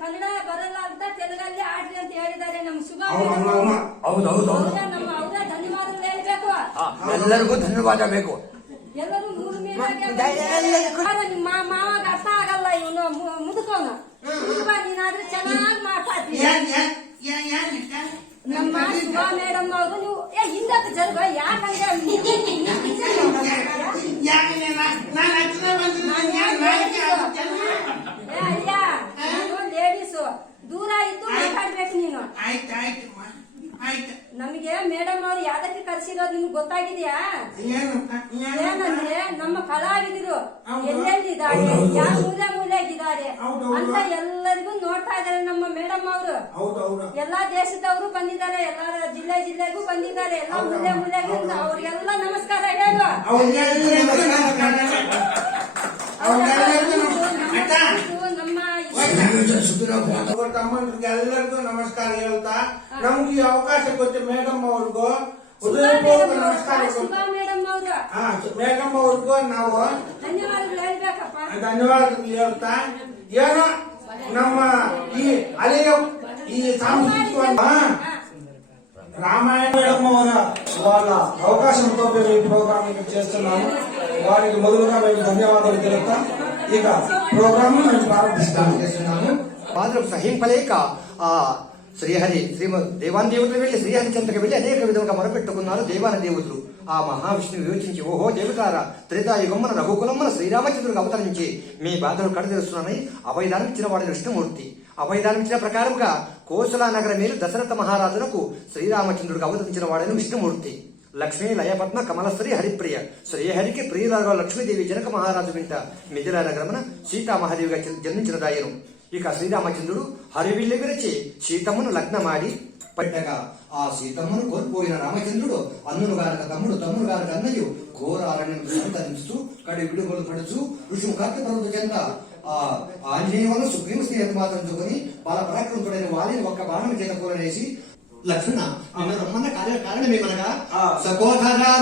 ಕನ್ನಡ ಬರಲ್ಲ ಅಂತ ತೆಲುಗಲ್ಲಿ ಆಡ್ರಿ ಅಂತ ಹೇಳಿದ್ದಾರೆ ನಮ್ಮ ಸುಗಾ. ಹೌದೌದು, ನಮ್ಮ ಅವರ ಧನ್ಯವಾದಗಳು ಹೇಳ್ಬೇಕು. ಎಲ್ಲರಿಗೂ ಧನ್ಯವಾದ ಬೇಕು. ಎಲ್ಲರೂ ಮೂರು ನಿಮ್ಮ ಮಾವಾಗ ಅರ್ಥ ಆಗಲ್ಲ, ಇವನು ಮುದುಕೋನು ನೀನಾದ್ರೆ ಚೆನ್ನಾಗಿ ಮಾತಾಡ್ತೀನಿ. ನಮ್ಮ ಸುಗಾ ಮೇಡಮ್ ಅವರು ನೀವು ಹಿಂದಕ್ಕೆ ಜರುಗ ಯಾಕಂದ್ರೆ ಅಯ್ಯ ಲೇಡೀಸು ದೂರ ಇದ್ದು ಮಾತಾಡ್ಬೇಕು ನೀನು. ನಮಗೆ ಮೇಡಮ್ ಅವ್ರು ಯಾವ್ದಕ್ಕೆ ಕರ್ಸಿರೋದು ನಿಮ್ಗೆ ಗೊತ್ತಾಗಿದ್ಯಾ? ಏನಂದ್ರೆ ನಮ್ಮ ಕಲಾವಿದರು ಎಲ್ಲೆಲ್ಲಿದ್ದಾರೆ, ಯಾವ ಮೂಲೆಗಿದ್ದಾರೆ ಅಂತ ಎಲ್ಲರಿಗೂ ನೋಡ್ತಾ ಇದ್ದಾರೆ ನಮ್ಮ ಮೇಡಮ್ ಅವರು. ಎಲ್ಲಾ ದೇಶದವರು ಬಂದಿದ್ದಾರೆ, ಎಲ್ಲಾ ಜಿಲ್ಲೆಗೂ ಬಂದಿದ್ದಾರೆ, ಎಲ್ಲಾ ಮೂಲೆಗಿಂದ ಅವ್ರಿಗೆಲ್ಲ ನಮಸ್ಕಾರ ಹೇಳು. ಎಲ್ಲರಿಗೂ ನಮಸ್ಕಾರ ಹೇಳ್ತಾ ನಮ್ಗೆ ಈ ಅವಕಾಶ ಕೊಟ್ಟು ಮೇಡಮ್ ಅವ್ರಿಗೂ ಹೃದಯಪೂರ್ವಕ ನಮಸ್ಕಾರ. ಮೇಡಮ್ ಅವ್ರಿಗೂ ನಾವು ಧನ್ಯವಾದಗಳು ಹೇಳ್ತಾ ಏನೋ ನಮ್ಮ ఈ అలయ ఈ సాంస్కృతిక రామాయణ మేడం వాళ్ళ అవకాశంతో మేము ఈ ప్రోగ్రామ్ చేస్తున్నాము. వారికి మొదలుగా మేము ధన్యవాదాలు తెలుపుతాం. ఇక ప్రోగ్రామ్ మేము ప్రారంభిస్తున్నాము. సహింపలేక ఆ శ్రీహరి దేవాన్ దేవతలు వెళ్లి శ్రీహరి చెంతకు వెళ్లి అనేక విధంగా మొరపెట్టుకున్నారు దేవాన దేవతలు. ఆ మహావిష్ణువు వివేచించి, ఓహో దేవతారా, త్రేతాయుగమ్మన రఘుకులమ్మన శ్రీరామచంద్రుడికి అవతరించి మీ బాధలు కడతీరుస్తున్నానని అభయదానం ఇచ్చిన వాడి విష్ణుమూర్తి. అభయదానం ఇచ్చిన ప్రకారంగా కోసల నగర మేలు దశరథ మహారాజునకు శ్రీరామచంద్రుడికి అవతరించిన వాడని విష్ణుమూర్తి. లక్ష్మీ లయపద్మ కమలశ్రీ హరిప్రియ శ్రీహరికి ప్రియురాలుగా లక్ష్మీదేవి జనక మహారాజు వెంట మిథిలా నగరమున సీతామహాదేవిగా జన్మించినదాయను. ఇక శ్రీరామచంద్రుడు హరివిల్లు విరచి సీతమ్మను లగ్నమాడి పడ్డగా ఆ సీతమ్మను కోల్పోయిన రామచంద్రుడు అన్నును గారక తమ్ముడు, తమ్ముడు గారక అన్నయ్యు ఘోర అరణ్యం సంతరిస్తూ కడి విడుగోలు పడుచు ఋషుము కార్తీక పర్వత చెంద ఆ ఆంజనేయ వల్ల సుగ్రీవ స్నేహత మాత్రంచుకొని బాల పరాక్రమంతుడైన వాలిని ఒక్క బాణం చేత కూరనేసి లక్ష్మణ ఆమె రమ్మన్న కారణమేమనగా సహోదరా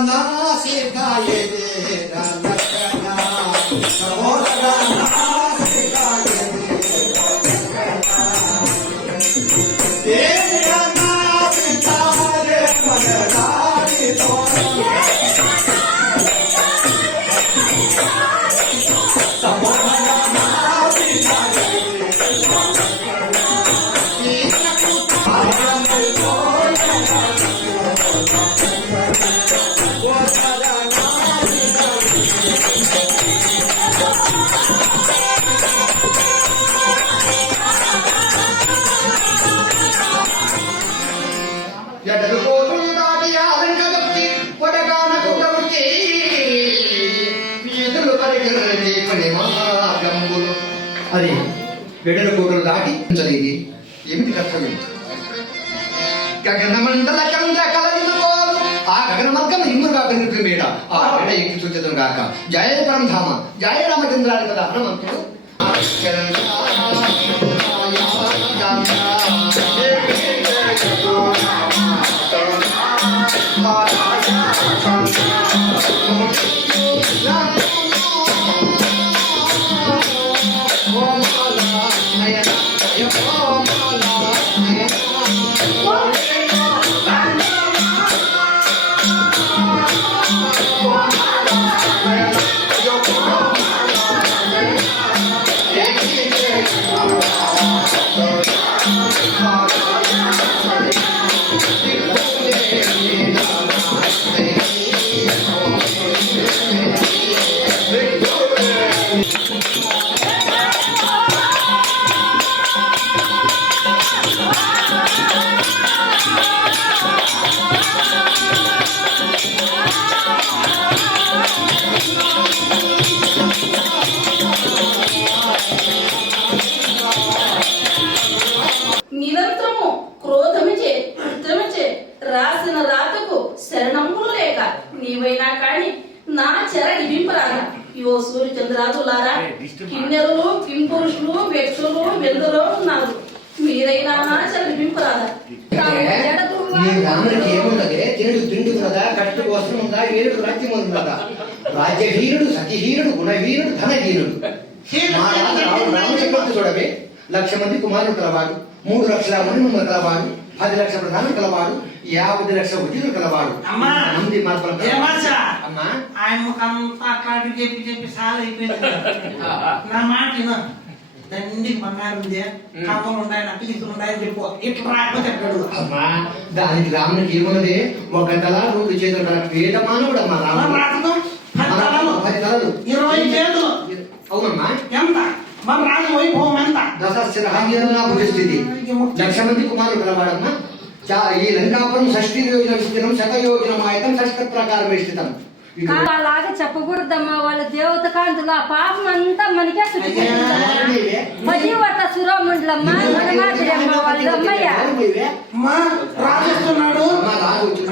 వెడల కోటలు దాటి చదివి ఏమిటి కర్తవ్యం? గగనమండల చంద్ర కలగిపోదు ఆ గగన మార్గం ఇమ్ముగా పెరుగుతుంది మేడ ఆ మేడ ఎక్కి చూచదు గాక. జయ పరంధామ జయ రామచంద్రాని కదా హనుమంతుడు. నిరంతరము క్రోధమిచే కృత్రమిచే రాసిన రాతకు శరణములు లేక నీవైనా కాని నా చెర నింపరాదా. యో సూర్యచంద్రాదులారా, కిన్నెరులు కింపురుషులు వ్యక్తులు వెందులో ఉన్నారు, మీరైనా నా చెర నింపరాదా. నీ రాముడికి ఏమున్నదే? తిరుడు తిండి ఉన్నదా? కట్టు వస్త్రం ఉందా? వీరుడు రాజ్యం ఉన్నదా? రాజ్యహీనుడు, సతిహీనుడు, గుణహీనుడు, ధనహీనుడు. రామచక్రవర్తి చూడవే, 1,00,000 మంది కుమారులు కలవాడు, 3 లక్షల మణిమూలు కలవాడు, 10 లక్షల ప్రధానం కలవాడు, 50 లక్షల ఉద్యోగులు కలవాడు. మంది అమ్మా ఆయన ముఖంతా అట్లాంటి చెప్పి చాలా అయిపోయింది. నా మాట దండికి బంగారం ఉంది, కప్పలు ఉంటాయి, నక్కిలీసులు ఉంటాయని చెప్పు. ఇట్లా రాకపోతే చెప్పాడు. అమ్మా దానికి రామునికి ఏమున్నదే? ఒక తల 2 చేతులు గల పేద మానవుడు అమ్మా రాముడు. 10 తలలు 20 చేతులు. అవునమ్మా. ఎంత మన రాజు వైభవం ఎంత? దశశిరహాంగీరణ పరిస్థితి. 1,00,000 మంది కుమారులు కలవాడమ్మా. ఈ లంకాపురం 60 యోజన విస్తీర్ణం, 100 యోజన మాయతం, 60 ప్రకారం విస్తృతం. అలాగే చెప్పకూడదమ్మా, వాళ్ళ దేవత కాంతులు ఆ పాపం అంతా మనకే పదివట సురమండలమ్మ వాళ్ళు అమ్మయ్య. రాజు వస్తున్నాడు,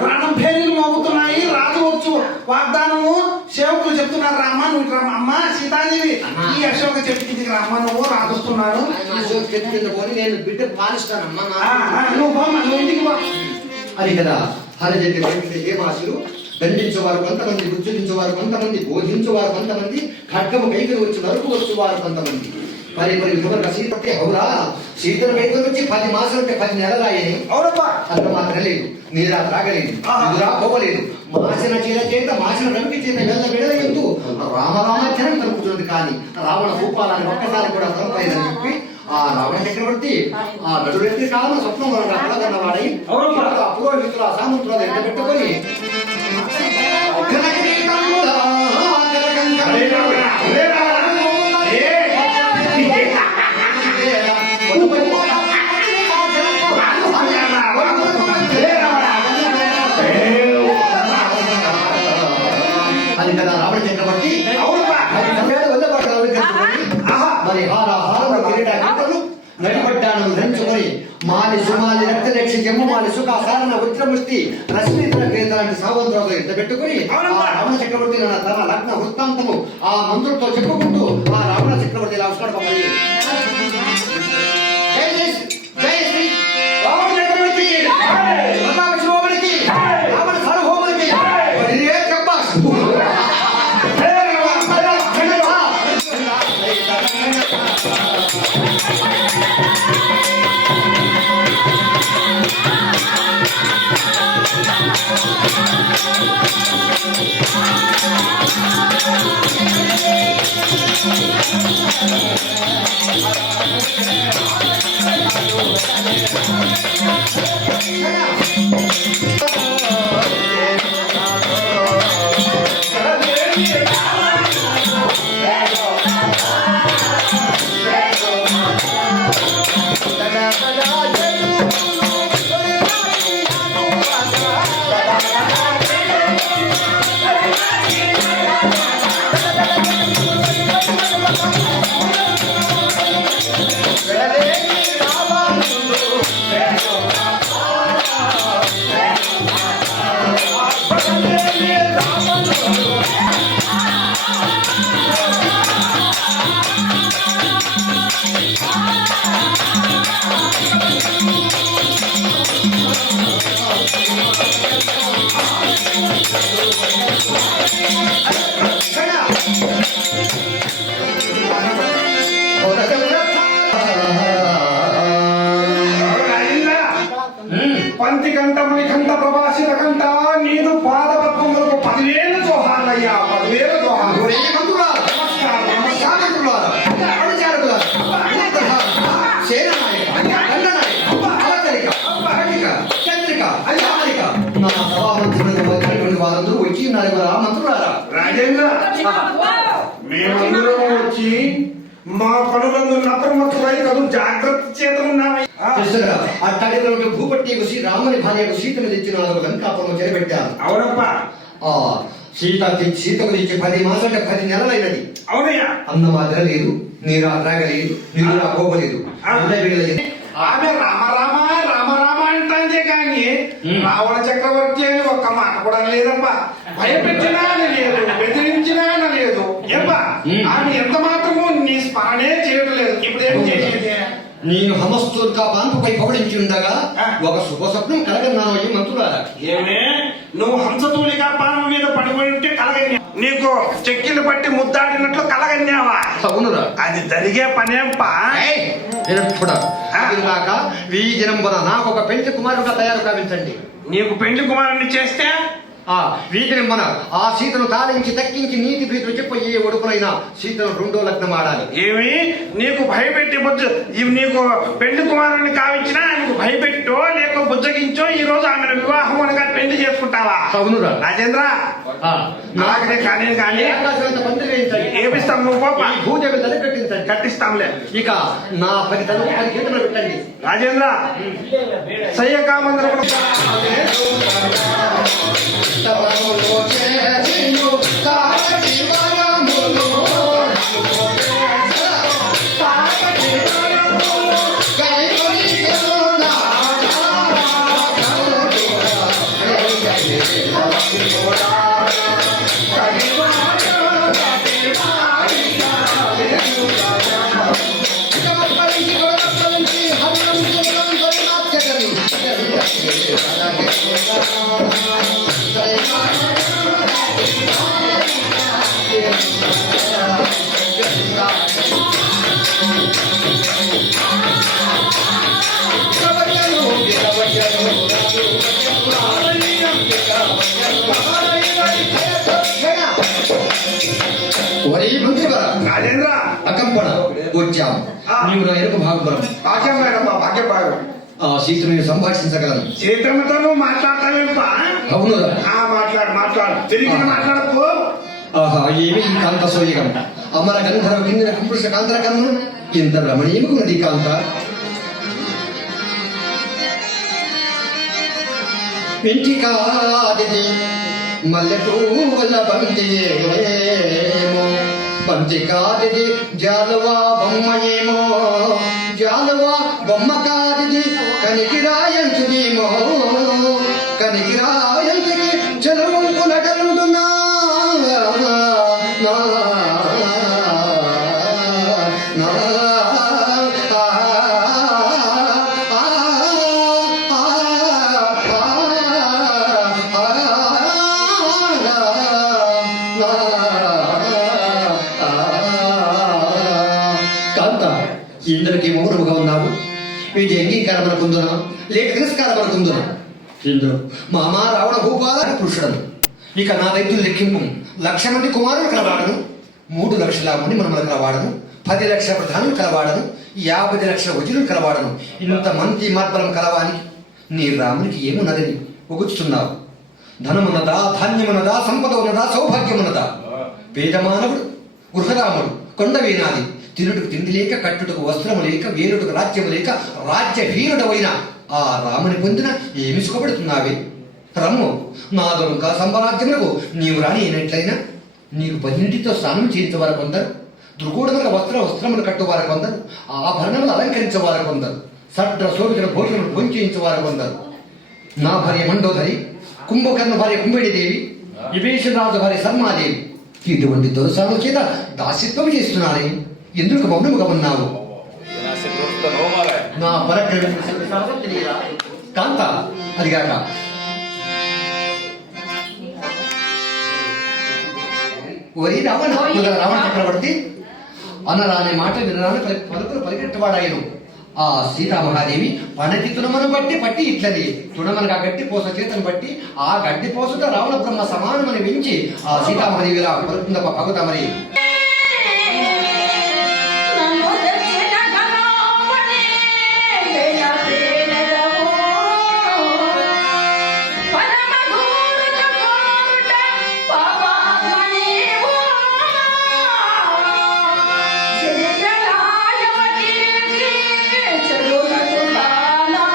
రణం పేర్లు మోగుతున్నాయి, రాజు వచ్చు వాగ్దానము. సేవకులు చెప్తున్నారు, రమ్మ నువ్వు అమ్మ సీతాదేవి ఈ అశోక చెట్టు కిందికి రమ్మ, నువ్వు రాజు వస్తున్నాడు. నేను బిడ్డ పాలిస్తానమ్మా, నువ్వు ఇంటికి పో. అది కదా హరిజన్య హేమాసులు దండించేవారు కొంతమంది, ఉజ్జగించేవారు కొంతమంది, బోధించేవారు కొంతమంది, ఖడ్గము కైకి వచ్చి నరుకు వచ్చేవారు కొంతమంది. మరి విధంగా సీత అవురా సీతను కైకి వచ్చి 10 మాసాలు అంటే 10 నెలలాయని అంత మాత్రం లేదు. నీరా త్రాగలేదు, ఎదురా పోవలేదు. మాసిన చీర చేత మాసిన రంగి చేత వెళ్ళ రామరామాధ్యానం కలుపుతున్నది. కానీ రావణ భూపాలని ఒక్కసారి కూడా తలపైదని చెప్పి ఆ రావణ చక్రవర్తి ఆ నడురెత్తి కాలం స్వప్నం కలగన్నవాడై పురోహితుల సామంతుల ఎంత పెట్టుకొని అది కదా రావణ చక్రవర్తి మరి హారహారము కిరీటలు నడిపడ్డాను ధరించుకొని మాలి సుమాలి రక్తరక్షి జమ్మమాలి సుఖ సారణ ఉద్రముష్టి రశ్మితల కేంద్రాన్ని సావంతులతో ఎంత పెట్టుకుని ఆ రావణ చక్రవర్తి తన లగ్న వృత్తాంతము ఆ మంత్రులతో చెప్పుకుంటూ ఆ రావణ చక్రవర్తి ఇలా వస్తాడు. జై శ్రీ రావణ చక్రవర్తి రావణ సార్వభౌమునికి అయ్యా 10,000 దోహాలు. ఒరే మంత్రులారా, నమస్కారం, నమస్కారం. శామంతులారా, అనుచారకులారా, ఉత్తర, సేనానాయక, దండనాయక, అవతరిక, అరటిక, చంద్రిక, చామరిక, నా సభామంత్రులకు వచ్చినటువంటి వారందరూ వచ్చి ఉన్నారు కదా మంత్రులారా. రాజేంద్ర, మేమందరం వచ్చి మా పనులందు నతమతులై కదు జాగ్రత్త చేత ఉన్నామయ్యా. కృష్ణుడా, ఆ తల్లిదండ్రులకు భూపట్టి శ్రీ రాముని భార్యకు సీతను తెచ్చిన లంకాపురం చేరబెట్టారు. అవునప్పా, ఆ సీతకు తెచ్చి 10 మాసాల 10 నెలలైనది. అవునయ్యా. అన్నం తినలేదు, నీరు త్రాగలేదు, నీరు పోగలేదు. ఆమె రామ రామ రామ రామ అంటాందే కానీ రావణ చక్రవర్తి అని ఒక్క మాట కూడా లేదప్పా. భయపెట్టినా లేదు, బెదిరించినా లేదు. ఏప్పా, ఆమె ఎంత మాత్రము నీ స్మరణే చేయడం లేదు. ఇప్పుడు ఏం చేసేది? నేను హమస్తూర్గా పాన్పుపై పవడించి ఉండగా ఒక శుభ స్వప్నం కలగన్నాను ఈ మంత్రులారా. ఏమే, నువ్వు హంసతూలిగా పానం మీద పడిపోయి ఉంటే కలగన్యా, నీకు చెక్కిలు పట్టి ముద్దాడినట్లు కలగన్యావా? అవునురా, అది జరిగే పనేంపా. కాక ఈ జనంబున నాకు ఒక పెంచి కుమారుడుగా తయారు కావించండి. నీకు పెండ్లి కుమారుని చేస్తే ఆ వీధినిమ్మన ఆ సీతను తాళించి తక్కించి నీతి ప్రీతులు చెప్పి ఏ ఒడుపునైనా సీతను 2వ లగ్నం ఆడాలి. ఏమి నీకు భయపెట్టి ఇవి నీకు పెళ్లి కుమారుని కావించినా నీకు భయపెట్టో లేక బుజ్జగించో ఈ రోజు ఆమెను వివాహం అనగా పెళ్లి చేసుకుంటావా? అవునురా రాజేంద్ర, నాకనే కానీ కానీ ఏపిస్తాం, నువ్వు పోపా. భూదేవి తల్లి కట్టించండి. కట్టిస్తాంలే. ఇక నా 10 తల్లి 10 గీతలు పెట్టండి. రాజేంద్ర, సయ్యకామందరూ రాజేంద్ర అకంపన వచ్చాం. నీవు నా ఎరుక భాగపురం భాగ్యం మేడమ్మా, భాగ్యం భాగం. ఆ సీతను నేను సంభాషించగలను. సీతమ్మతో నువ్వు మాట్లాడతావేంపా? అవును మాట్లాడు తిరిగి మాట్లాడకు. ఆహా, ఏమి ఈ కాంత సోయగం అమర గంధర్వ కిందిన పురుష కాంతర కన్ను ఇంత రమణీయముకున్నది కాంత. ఇంటికాదిది మల్లెపూల బంతియేమో, బంతి కాదిది జాలువా బొమ్మ ఏమో, జాలువా బొమ్మ కాదిది కనికిరాయంచుదేమో, కనికిరాయంచుకి చెరువుకు నటలుంటున్నా ఇంద్రుడికి మౌనముగా ఉన్నావు. వీటి అంగీకారం అనుకుందునా లేక తిరస్కారం అనుకుందునా? ఇంద్రుడు మామా రావణ భూపాల పురుషుడను. ఇక నా రైతులు లెక్కింపు 1,00,000 మంది కుమారులు కలవాడను, 3 లక్షల మునిమనుమలు కలవాడను, 10 లక్షల ప్రధానులు కలవాడను, 50 లక్షల వజులు కలవాడను. ఇంతమంది మార్బలం కలవాలి నీ రామునికి ఏమున్నదని ఒగుచుతున్నావు? ధనమున్నదా, ధాన్యమున్నదా, సంపద ఉన్నదా, సౌభాగ్యమున్నదా? పేద మానవుడు గృహరాముడు కొండవీనాది, తినుటకు తిండి లేక, కట్టుటకు వస్త్రము లేక, వీరుడుకు రాజ్యము లేక, రాజ్య వీరుడవైన ఆ రాముని పొందిన ఏమి సుఖపడుతున్నావే? రమ్ము నాదొక సంబరాజ్యములకు నీవు రాని అయినట్లయినా నీకు 10 స్నానం చేయించేవారు కొందరు, దుర్గూఢముల వస్త్రములు కట్టువారు కొందరు, ఆభరణములు అలంకరించేవారు కొందరు, సడ్ర శోభితుల భోజనములు భోంచేయించేవారు కొందరు. నా భార్య మండోదరి, కుంభకర్ణ భార్య కుంభిడిదేవి, విభీషణరాజు భార్య శర్మాదేవి ఇటువంటి దొరసాల చేత దాస్యత్వం చేస్తున్నానే. ఎందుకు మౌనముగా ఉన్నావు? నా పరక్రమ కాంత అదిగాక వరి రావణ చక్రవర్తి అనరాని మాట వినరాని పలుకులు పరిగెట్టవాడాయను. ఆ సీతామహాదేవి పనతి తునమను బట్టి పట్టి ఇట్లది తునమనగా గట్టి పోస చేతను బట్టి ఆ గడ్డి పోసుట రావణ బ్రహ్మ సమానమని వించి ఆ సీతామహాదేవి ఇలా పలుకుందప్ప పగుతా మరి నన్ను తెచ్చిన గణపతి వేల వేలదవో పరమ ఘోరుట ఘోరుట పాపాత్మనేవో జయలాయవతి చెరునటు బాలా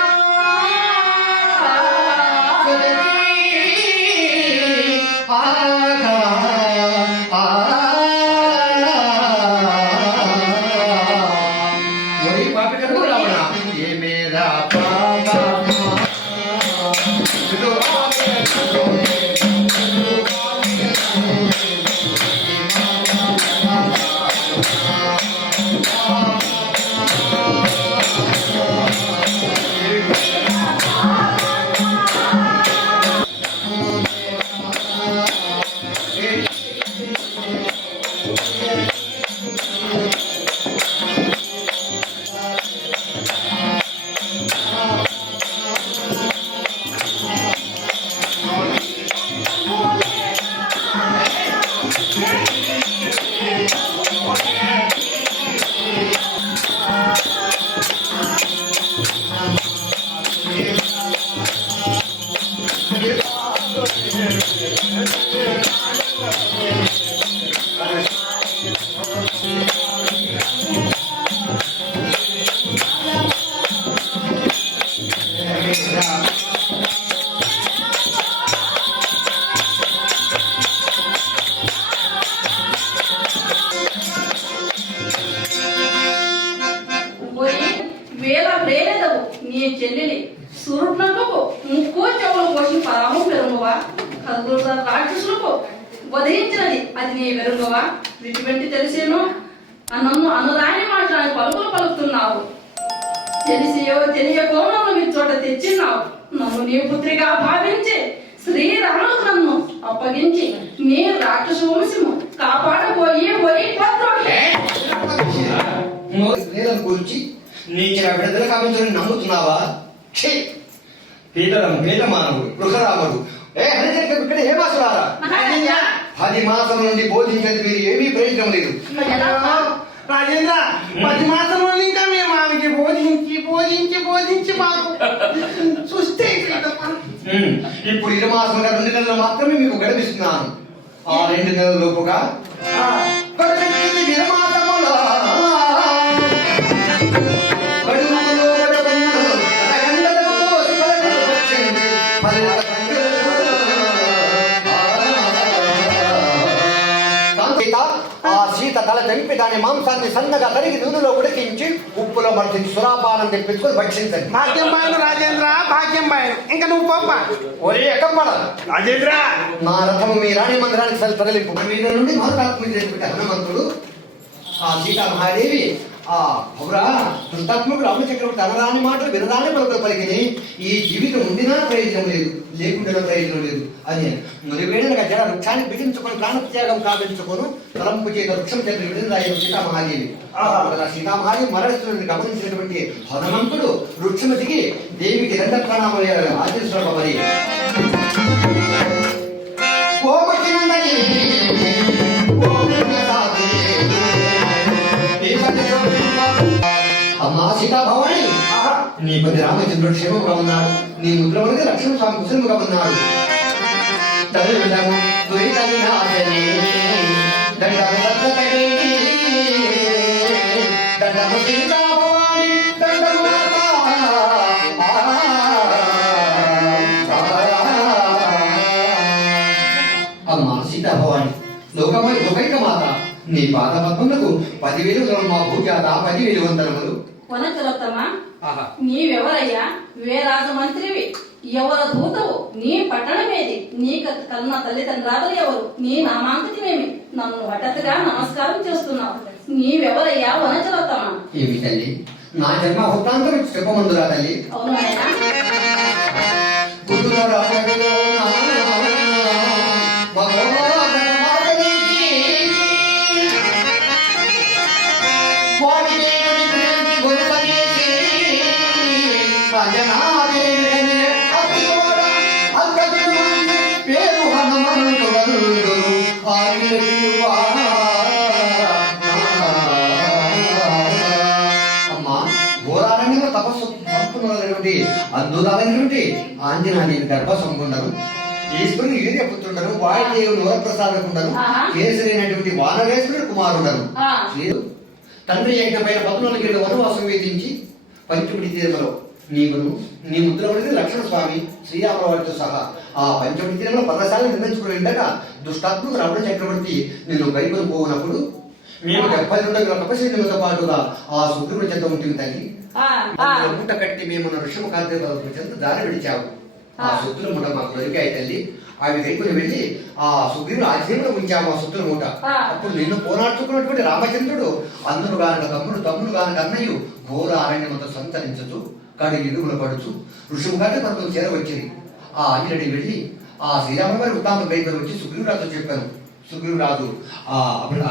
పోయి వేల ప్రేరేదవు నీ చెల్లెలి సురుట్నకు ముక్కు చెవులు కోసి పరాము పెరుగువా కదులు రాక్షసులకు వధించినది అది నీ వెరుగువా విటివంటి తెలిసేను నన్ను అనురాని మాట్లాడి పలుకులు పలుకుతున్నావు తెలిసియో తెలియకో నన్ను మీ చోట తెచ్చిన్నావు నన్ను నీ పుత్రిగా భావించి శ్రీరాముడు నన్ను అప్పగించి నీ రాక్షస వంశము కాపాడబోయే పోయి స్త్రీలను గురించి నీచిన విడుదల కావించని నమ్ముతున్నావా ఛీ! పేద మానవుడు గృహరాముడు ఇక్కడ ఏ మాసరారా 10 మాసం నుండి బోధించేది మీరు ఏమీ ప్రయోజనం లేదు రాజేంద్ర 10 మాసంలో ఇంకా మేము ఆమెకి బోధించి బోధించి బోధించి మాకు చూస్తే ఇప్పుడు 2 మాసంగా 2 నెలలు మాత్రమే మీకు గడిపిస్తున్నాను ఆ 2 నెలల లోపుగా పరిశుద్ధి నిర్మాతములా ఆ సీత తల తెంపి దాని మాంసాన్ని సన్నగా తరిగి నూనెలో ఉడికించి ఉప్పులో మర్చించి సురాపానం తెప్పించుకొని భక్షించండి. భాగ్యం బాయను రాజేంద్ర, భాగ్యం బాయను. ఇంకా నువ్వు పోప్ప ఒరే ఎక్కమ్మడ రాజేంద్ర, నా రథము మీ రాణి మందిరానికి తరలింపు మీద నుండి మహతాత్మ హనుమంతుడు ఆ సీతామహాదేవి ఆ పౌరా దుష్టాత్మకుడు రామ చక్రవర్తి అనరాని మాటలు వినరాని పలుకులు పలికిని ఈ జీవితం ఉండినా ప్రయోజనం లేదు, లేకుండా ప్రయోజనం లేదు అని మురివేడనగా జడ వృక్షాన్ని బిగించుకొని ప్రాణత్యాగం కావించుకొని తలంపు చేత వృక్షం చేత విడుదల సీతామహాదేవి. సీతామహాదేవి మరణిస్తున్నది గమనించినటువంటి హనుమంతుడు వృక్షము దిగి దేవికి 2 ప్రణామాలు ఆచరిస్తున్నాడు. మరి అమ్మా సీతాభవాని, నీ పతి రామచంద్రుడు క్షేమంగా ఉన్నాడు, నీ ముద్రవనికి లక్ష్మణ స్వామి కుశలముగా ఉన్నాడు. అమ్మా సీతాభవాని, లోకైక మాత, నీ పాద పద్మములకు 10,000 మా భూజాత 10,000 వందనములు. వనచలోత్తమా, నీవెవరయ్యా? వేరాజ మంత్రివి, ఎవర దూతవు? నీ పట్టణమేది? నీ కన్న తల్లిదండ్రులు ఎవరు? నీ నామాంకితమేమి? నన్ను హఠాత్తుగా నమస్కారం చేస్తున్నావు. నీవెవరయ్యా వనచలోత్తమా? ఏమి తల్లి, నా జన్మ వృత్తాంతం చెప్పమందురా తల్లి. అవును నాయనా. వాడి అమ్మా ఘోరారణ్యంలో తపస్సు సంపన్నులైనటువంటి అద్భుతాలైనటువంటి ఆంజనేయుని గర్భ సంపన్నరు ఈశ్వరుని ఈర్యపుత్రుండను వాయుదేవుని వరప్రసాదకుండను కేసరి అయినటువంటి వానరేశ్వరుడు కుమారుండను తండ్రి అయిన పైన 14 ఏళ్ళ వనవాసం వేధించి పంచముడి తీరమలో నీవును నీ ముద్రపడితే లక్ష్మణ స్వామి శ్రీరాముల వారితో సహా ఆ పంచముడి తీరంలో పర్వశాలను నిర్మించుకుని ఉండగా దుష్టాత్మకు రావణ చక్రవర్తి నిన్ను కైకొని పోనప్పుడు మేము 72 తపశీలతో పాటుగా ఆ సుగ్రీవుని చెంత ఉంటుంది తల్లి ముట్ట కట్టి మేము ఋషభ కార్తీక చెంత దారి విడిచావు ఆ సొత్తుల మూట మాకు దొరికాయి తల్లి అవి వైపుని వెళ్ళి ఆ సుగ్రీవుడు ఆశ్రయంలో ఉంచాము ఆ సొత్తుల మూట అప్పుడు నిన్ను పోరాడుతున్నటువంటి రామచంద్రుడు అందును గానక తమ్ముడు గానక అన్నయ్యు ఘోర అరణ్యమంతా సంతరించచ్చు కడిగి ఇడుగులు పడుచు ఋషుముఖాన్ని పర్వతం చేరవచ్చింది ఆ ఆంజనేయుడు వెళ్ళి ఆ శ్రీరాముల వారి వృత్తాంతం వైపు వచ్చి సుగ్రీవురాజు చెప్పాను సుగ్రీవురాజు ఆ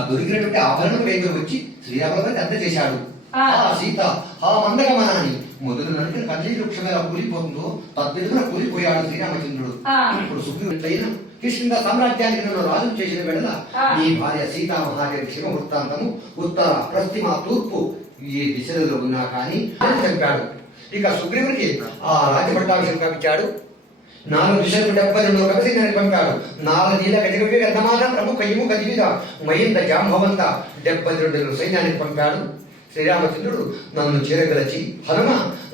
దొరికినటువంటి ఆభరణం వైపు వచ్చి శ్రీరాముల వారికి అందజేశాడు ఆ సీత ఆ మందగమనాన్ని మొదలు నడిచిన కళ్యాణ వృక్షం ఎలా కూలిపోతుందో తద్విధంగా కూలిపోయాడు శ్రీరామచంద్రుడు ఇప్పుడు సుగ్రీవుడైన కృష్ణ సామ్రాజ్యానికి నన్ను రాజు చేసిన వెడల నీ భార్య సీతామహాదేవి శివ వృత్తాంతము ఉత్తర పశ్చిమ తూర్పు ఈ దిశలలో ఉన్నా కానీ అని చెప్పాడు ఇక సుగ్రీవునికి ఆ రాజ్య పట్టాభిషేకం కవించాడు 4 దిశలు 72 కవిసిందని పంపాడు 4 నీళ్ళ గజగవి గర్ధమాన ప్రముఖ ఇముఖ దివిద మయింత జాంభవంత 72 సైన్యానికి పంపాడు శ్రీరామచంద్రుడు నన్ను చేరగలచి హనుమ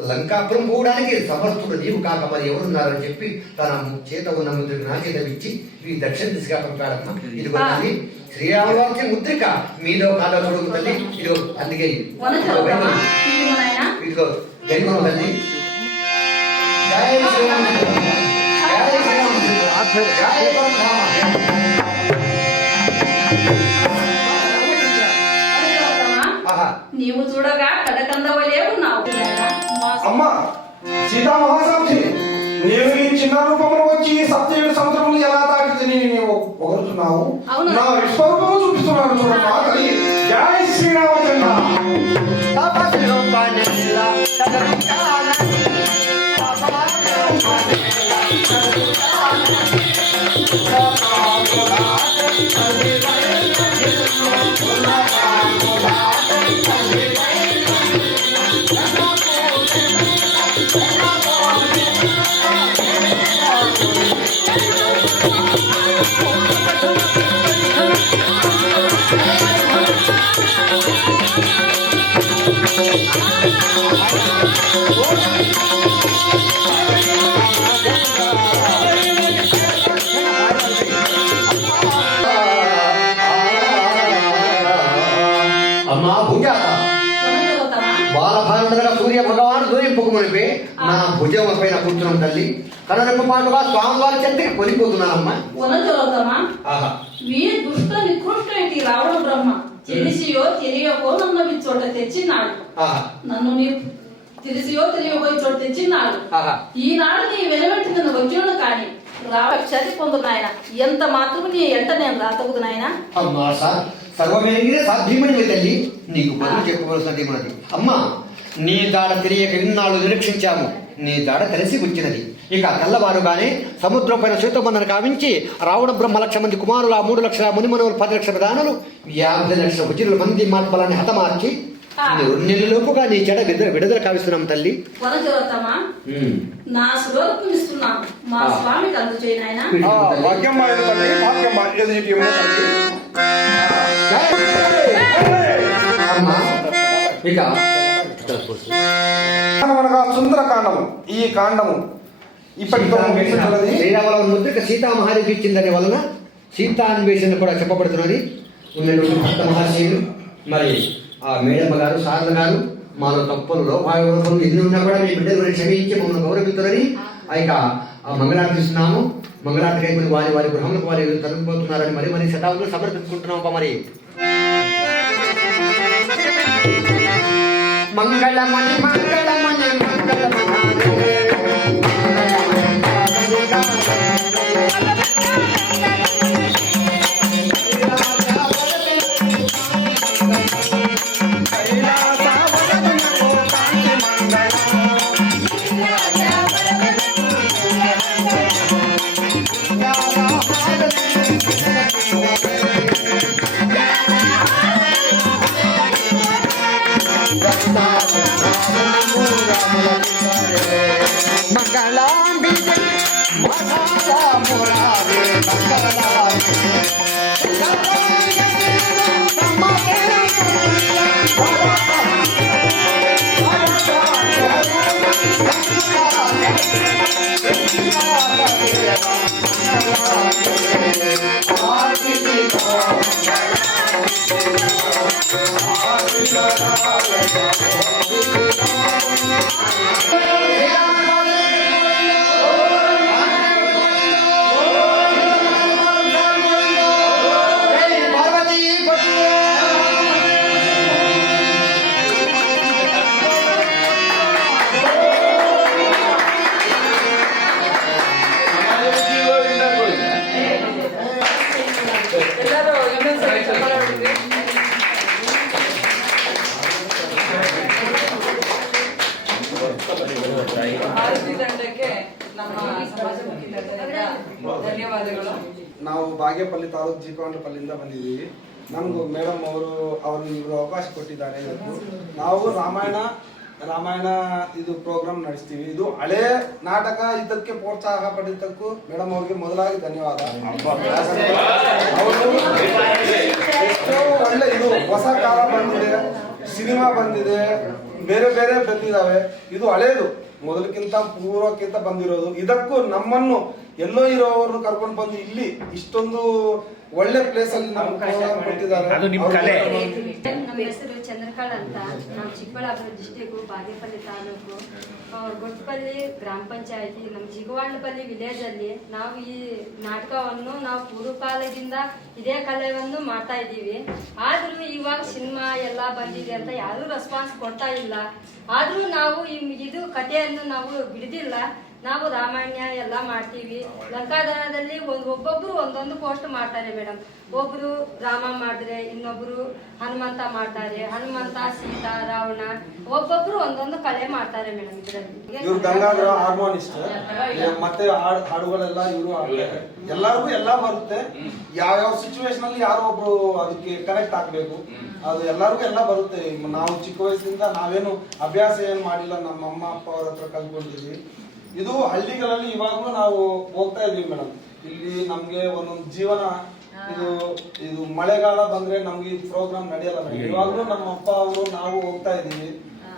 లంకాపురం పోవడానికి సమర్థుడు నీవు కాక మరి ఎవరున్నారని చెప్పి తన చేత ఉన్న ముద్రకు నా చేత ఇచ్చి ఈ దక్షిణ దిశగా పంపాడమ్మా ఇదిగో తల్లి శ్రీరాముల వారి ముద్రిక మీలో కాదా చూడకు తల్లి ఇదిగో అందుకే ఇదిగో గైగోమ తల్లి జై శ్రీరామ జై శ్రీరామ జై నీవు చూడగా కడకందవలే ఉన్నావు అమ్మా సీతా మహాసాక్షి నేను ఈ చిన్న రూపంలో వచ్చి 7 సముద్రములు ఎలా దాటితే నీవు పొగడుతున్నావు నా విశ్వరూపము చూపిస్తున్నాడు చూడమ్మా తల్లి జై శ్రీరామచంద్ర అమ్మా భుజాత బాలభానుడగా సూర్య భగవాను దూరింపుకు మునిపే నా భుజం పైన కూర్చున్నాం తల్లి కనురెప్ప పాటుగా స్వామివారి చెంతకి కొనిపోతున్నానమ్మా వీరి దుష్ట నికృష్టి రావణ బ్రహ్మ తెలిసియో తెలియకో నన్ను ఈ చోట తెచ్చినాడు నన్ను తెలిసియో తెలియకో ఈ చోట తెచ్చినాడు ఈనాడు నీ వెనబెట్టి నన్ను వచ్చినాడు కానీ క్షతి పొందునాయన ఎంత మాత్రం నీ ఎంట నేను రాతగుదునాయన అమ్మా సార్ సర్వమేగిన సాధ్యమని తల్లి నీకు బదులు చెప్పవలసినది మనది అమ్మా నీ దాడ తెలియక ఇన్నాళ్ళు నిరీక్షించాము నీ దాడ తెలిసి వచ్చినది ఇక తెల్లవారుగానే సముద్రం పైన శ్వేతబంధన కావించి రావణ బ్రహ్మ 1,00,000 మంది కుమారులు 3 లక్షల మునిమనువులు 10 లక్షల ప్రధానులు 50 లక్షల వజ్రుల మంది మార్పలని హతమార్చి నెలలోపుగా నీ చెడ విడుదల కావిస్తున్నాం తల్లి నా స్వరూపం ఇస్తున్నాను మా స్వామికి అందుచేయి నాయన ఇక సుందరకాండము ఈ కాండము ఇప్పటితో శ్రీరాముల ముద్రిక సీతామహాదేవి ఇచ్చిందనే వలన సీతాన్వేషణ కూడా చెప్పబడుతున్నది ఉన్నటువంటి భక్త మహర్షులు మరి ఆ మేడమ్మ గారు శారద గారు మాలో తప్పులు లోపాలు ఎన్ని ఉన్నా కూడా మీ బిడ్డలు క్షమించి మమ్మల్ని గౌరవిస్తున్నారని ఇక మంగళార్తిస్తున్నాము మంగళార్తి అయిపోయి వారి గృహంలోకి వారు తరలిపోతున్నారని మరి శతాబ్దులు సమర్పించుకుంటున్నాం మరి మంగళమణి మంగళమణి మంగళ ಆರತಿ ತಂಡಕ್ಕೆ ನಮ್ಮ ಸಮಾಜಮುಖಿ ತಂಡದಿಂದ ಧನ್ಯವಾದಗಳು. ನಾವು ಬಾಗೇಪಲ್ಲಿ ತಾಲೂಕು ಜೀಪಂಡ್ರಪಲ್ಲಿಂದ ಬಂದಿದ್ದೀವಿ. ನಮಗೂ ಮೇಡಮ್ ಅವರು ಇವರು ಅವಕಾಶ ಕೊಟ್ಟಿದ್ದಾರೆ. ನಾವು ರಾಮಾಯಣ ಇದು ಪ್ರೋಗ್ರಾಮ್ ನಡೆಸ್ತೀವಿ. ಇದು ಹಳೆ ನಾಟಕ ಇದಕ್ಕೆ ಪ್ರೋತ್ಸಾಹ ಪಡೆದಕ್ಕೂ ಮೇಡಮ್ ಅವ್ರಿಗೆ ಮೊದಲಾಗಿ ಧನ್ಯವಾದ. ಅವರು ಎಷ್ಟೋ ಒಳ್ಳೆ ಇದು ಹೊಸ ಕಾಲ ಬಂದಿದೆ, ಸಿನಿಮಾ ಬಂದಿದೆ, ಬೇರೆ ಬೇರೆ ಬಂದಿದ್ದಾವೆ. ಇದು ಹಳೇದು, ಮೊದಲಕ್ಕಿಂತ ಪೂರ್ವಕ್ಕಿಂತ ಬಂದಿರೋದು. ಇದಕ್ಕೂ ನಮ್ಮನ್ನು ಎಲ್ಲೋ ಇರೋರು ಕರ್ಕೊಂಡು ಬಂದು ಇಲ್ಲಿ ಇಷ್ಟೊಂದು ಒಳ್ಳೆ ಪ್ಲೇಸ್ ಅಲ್ಲಿ ನಮ್ಗೆ ಕೊಟ್ಟಿದ್ದಾರೆ. ನಮ್ಮ ಹೆಸರು ಚಂದ್ರಕಾಳ ಅಂತ. ನಾವು ಚಿಕ್ಕಬಳ್ಳಾಪುರ ಡಿಸ್ಟಿಕ್ ಬಾಗೇಪಲ್ಲಿ ತಾಲೂಕು ಗೊಟ್ಟಪಲ್ಲಿ ಗ್ರಾಮ ಪಂಚಾಯತಿ ನಮ್ಮ ಜಿಗವಾಂಡಪಲ್ಲಿ ವಿಲೇಜ್ ಅಲ್ಲಿ ನಾವು ಈ ನಾಟಕವನ್ನು ನಾವು ಪೂರ್ವಕಾಲದಿಂದ ಇದೇ ಕಲೆಯನ್ನು ಮಾಡ್ತಾ ಇದ್ದೀವಿ. ಆದ್ರೂ ಇವಾಗ ಸಿನಿಮಾ ಎಲ್ಲ ಬಂದಿದೆ ಅಂತ ಯಾರು ರೆಸ್ಪಾನ್ಸ್ ಕೊಡ್ತಾ ಇಲ್ಲ. ಆದ್ರೂ ನಾವು ಇದು ಕಥೆಯನ್ನು ನಾವು ಬಿಡದಿಲ್ಲ. ನಾವು ರಾಮಾಯಣ ಎಲ್ಲ ಮಾಡ್ತೀವಿ. ಲಂಕಾದಹನದಲ್ಲಿ ಒಬ್ಬೊಬ್ರು ಒಂದೊಂದು ಪೋಸ್ಟ್ ಮಾಡ್ತಾರೆ ಮೇಡಮ್. ಒಬ್ರು ರಾಮ ಮಾಡಿದ್ರೆ ಇನ್ನೊಬ್ರು ಹನುಮಂತ ಮಾಡ್ತಾರೆ. ಹನುಮಂತ, ಸೀತಾ, ರಾವಣ, ಒಬ್ಬೊಬ್ರು ಒಂದೊಂದು ಕಲೆ ಮಾಡ್ತಾರೆ ಮೇಡಮ್. ಇವ್ರು ಗಂಗಾಧರ ಹಾರ್ಮೋನಿಸ್ಟ್, ಮತ್ತೆ ಹಾಡುಗಳೆಲ್ಲ ಇವರು ಹಾಡ್ತಾರೆ. ಎಲ್ಲರಿಗೂ ಎಲ್ಲ ಬರುತ್ತೆ. ಯಾವ ಸಿಚುವೇಶನ್ ಅಲ್ಲಿ ಯಾರೋ ಒಬ್ರು ಅದಕ್ಕೆ ಕನೆಕ್ಟ್ ಆಗ್ಬೇಕು, ಅದು ಎಲ್ಲರಿಗೂ ಎಲ್ಲ ಬರುತ್ತೆ. ನಾವು ಚಿಕ್ಕ ವಯಸ್ಸಿನಿಂದ ನಾವೇನು ಅಭ್ಯಾಸ ಏನು ಮಾಡಿಲ್ಲ, ನಮ್ಮ ಅಮ್ಮ ಅಪ್ಪ ಅವ್ರ ಹತ್ರ ಕಲ್ತ್ಕೊಂಡಿದ್ವಿ. ಇದು ಹಳ್ಳಿಗಳಲ್ಲಿ ಇವಾಗ್ಲೂ ನಾವು ಹೋಗ್ತಾ ಇದೀವಿ ಮೇಡಮ್. ಇಲ್ಲಿ ನಮ್ಗೆ ಒಂದೊಂದು ಜೀವನ ಇದು ಮಳೆಗಾಲ ಬಂದ್ರೆ ನಮ್ಗೆ ಈ ಪ್ರೋಗ್ರಾಮ್ ನಡೆಯಲ್ಲ ಮೇಡಮ್. ಇವಾಗ್ಲೂ ನಮ್ಮ ಅಪ್ಪ ಅವರು ನಾವು ಹೋಗ್ತಾ ಇದೀವಿ.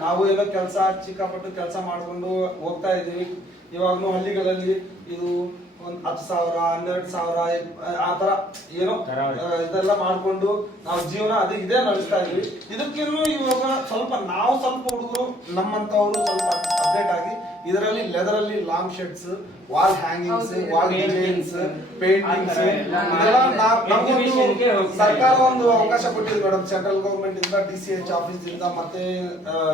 ನಾವು ಏನೋ ಕೆಲಸ ಚಿಕ್ಕಪಟ್ಟು ಕೆಲಸ ಮಾಡ್ಕೊಂಡು ಹೋಗ್ತಾ ಇದೀವಿ. ಇವಾಗ್ಲೂ ಹಳ್ಳಿಗಳಲ್ಲಿ ಇದು 10,000 12,000 ಆತರ ಏನೋ ಇದೆಲ್ಲ ಮಾಡ್ಕೊಂಡು ನಾವು ಜೀವನ ಇದೇ ನಡೆಸ್ತಾ ಇದೀವಿ. ಇದಕ್ಕಿನ್ನೂ ಇವಾಗ ಸ್ವಲ್ಪ ಹುಡುಗರು ನಮ್ಮಂತವ್ರು ಸ್ವಲ್ಪ ಅಪ್ಡೇಟ್ ಆಗಿ ಇದರಲ್ಲಿ ಲೆದರ್ ಅಲ್ಲಿ long shirts, wall hangings, wall designs, paintings ಇದೆಲ್ಲ ನಮಗೊಂದು ಸರ್ಕಾರ ಒಂದು ಅವಕಾಶ ಕೊಟ್ಟಿದೆ ಮೇಡಮ್. ಸೆಂಟ್ರಲ್ ಗವರ್ಮೆಂಟ್ ಇಂದ DCH ಆಫೀಸ್ ಇಂದ ಮತ್ತೆ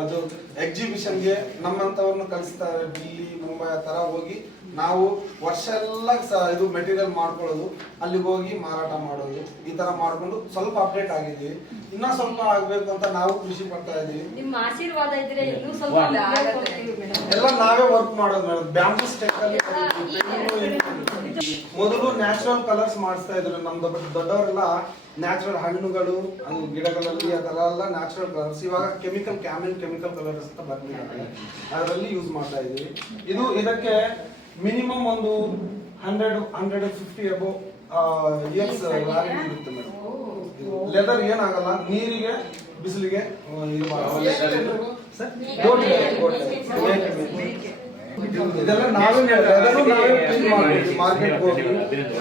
ಇದು ಎಕ್ಸಿಬಿಷನ್ ಗೆ ನಮ್ಮಂತವ್ರನ್ನ ಕಳಿಸ್ತಾರೆ. ದಿಲ್ಲಿ, ಮುಂಬೈ ಆ ತರ ಹೋಗಿ ನಾವು ವರ್ಷ ಎಲ್ಲ ಇದು ಮೆಟೀರಿಯಲ್ ಮಾಡ್ಕೊಳ್ಳೋದು, ಅಲ್ಲಿಗೆ ಹೋಗಿ ಮಾರಾಟ ಮಾಡೋದು, ಈ ತರ ಮಾಡ್ಕೊಂಡು ಸ್ವಲ್ಪ ಅಪ್ಡೇಟ್ ಆಗಿದ್ದೀವಿ. ಇನ್ನ ಸ್ವಲ್ಪ ಆಗ್ಬೇಕು ಅಂತ ನಾವು ಖುಷಿ ಪಡ್ತಾ ಇದೀವಿ. ನಿಮ್ಮ ಆಶೀರ್ವಾದ ಇದ್ರೆ ಇನ್ನೂ ಸ್ವಲ್ಪ ಎಲ್ಲ ನಾವೇ ವರ್ಕ್ ಮಾಡೋದು ಮೇಡಮ್. ಬ್ಯಾಂಬೂ ಸ್ಟೆಕ್ ಅಲ್ಲಿ ಮೊದಲು ನ್ಯಾಚುರಲ್ ಕಲರ್ಸ್ ಮಾಡಿಸ್ತಾ ಇದ್ರು ನಮ್ದು. ದೊಡ್ಡವರೆಲ್ಲ ನ್ಯಾಚುರಲ್ ಹಣ್ಣುಗಳು, ಅದು ಗಿಡಗಳಲ್ಲಿ ಆ ತರ ಎಲ್ಲ ನ್ಯಾಚುರಲ್ ಕಲರ್ಸ್. ಇವಾಗ ಕೆಮಿಕಲ್ ಕಲರ್ಸ್ ಅಂತ ಬಂದಿದ್ದಾರೆ, ಅದರಲ್ಲಿ ಯೂಸ್ ಮಾಡ್ತಾ ಇದೀವಿ. ಇದಕ್ಕೆ ಮಿನಿಮಮ್ ಒಂದು 100-150 ಅಬೌವ್ ಇಯರ್ಸ್ ವ್ಯಾರಂಟಿ ಇರುತ್ತೆ ಮೇಡಮ್. ಲೆದರ್ ಏನಾಗಲ್ಲ, ನೀರಿಗೆ ಬಿಸಿಲಿಗೆ ಇದೆಲ್ಲ ನಾವೇ ಮಾರ್ಕೆಟ್ ಹೋಗಿ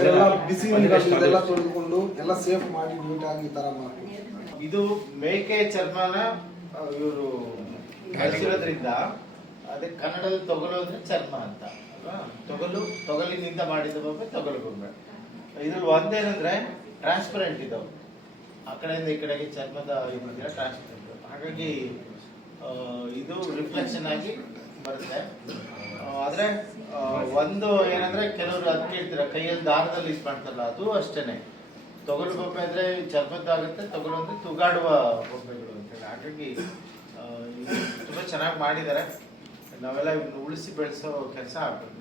ಎಲ್ಲ ಬಿಸಿ ಇದೆಲ್ಲ ತೊಳೆದುಕೊಂಡು ಎಲ್ಲ ಸೇಫ್ ಮಾಡಿ ನೀಟಾಗಿ ಈ ತರ ಮಾಡ್ತೀವಿ. ಇದು ಮೇಕೆ ಚರ್ಮನ ಇವರು ಕಳಿಸಿರೋದ್ರಿಂದ ಅದಕ್ಕೆ ಕನ್ನಡದಲ್ಲಿ ತೊಗಲು ಅಂದ್ರೆ ಚರ್ಮ ಅಂತ ಅಲ್ವಾ. ತೊಗಲಿನಿಂದ ಮಾಡಿದ ಬೊಮ್ಮೆ ತೊಗಲು ಬೊಮ್ಮೆ. ಇದ್ರಲ್ಲಿ ಒಂದೇನಂದ್ರೆ ಟ್ರಾನ್ಸ್ಪರೆಂಟ್ ಇದಾವೆ, ಆ ಕಡೆಯಿಂದ ಈ ಕಡೆಗೆ ಚರ್ಮದ ಇದೆಲ್ಲ ಟ್ರಾನ್ಸ್ಪರೆಂಟ್, ಹಾಗಾಗಿ ಇದು ರಿಫ್ಲೆಕ್ಷನ್ ಆಗಿ ಬರುತ್ತೆ. ಆದ್ರೆ ಒಂದು ಏನಂದ್ರೆ ಕೆಲವರು ಅದ್ ಕೇಳ್ತೀರ ಕೈಯಲ್ಲಿ ದಾರದಲ್ಲಿ ಯೂಸ್ ಮಾಡ್ತಾರಲ್ಲ, ಅದು ಅಷ್ಟೇನೆ. ತೊಗಲು ಬೊಮ್ಮೆ ಅಂದ್ರೆ ಚರ್ಮದ್ದಾಗುತ್ತೆ, ತೊಗಲು ಅಂದ್ರೆ ತೂಗಾಡುವ ಬೊಮ್ಮೆಗಳು ಅಂತೇಳಿ. ಹಾಗಾಗಿ ತುಂಬಾ ಚೆನ್ನಾಗಿ ಮಾಡಿದ್ದಾರೆ. ನಾವೆಲ್ಲ ಉಳಿಸಿ ಬೆಳೆಸೋ ಕೆಲಸ ಆಗ್ಬೇಕು.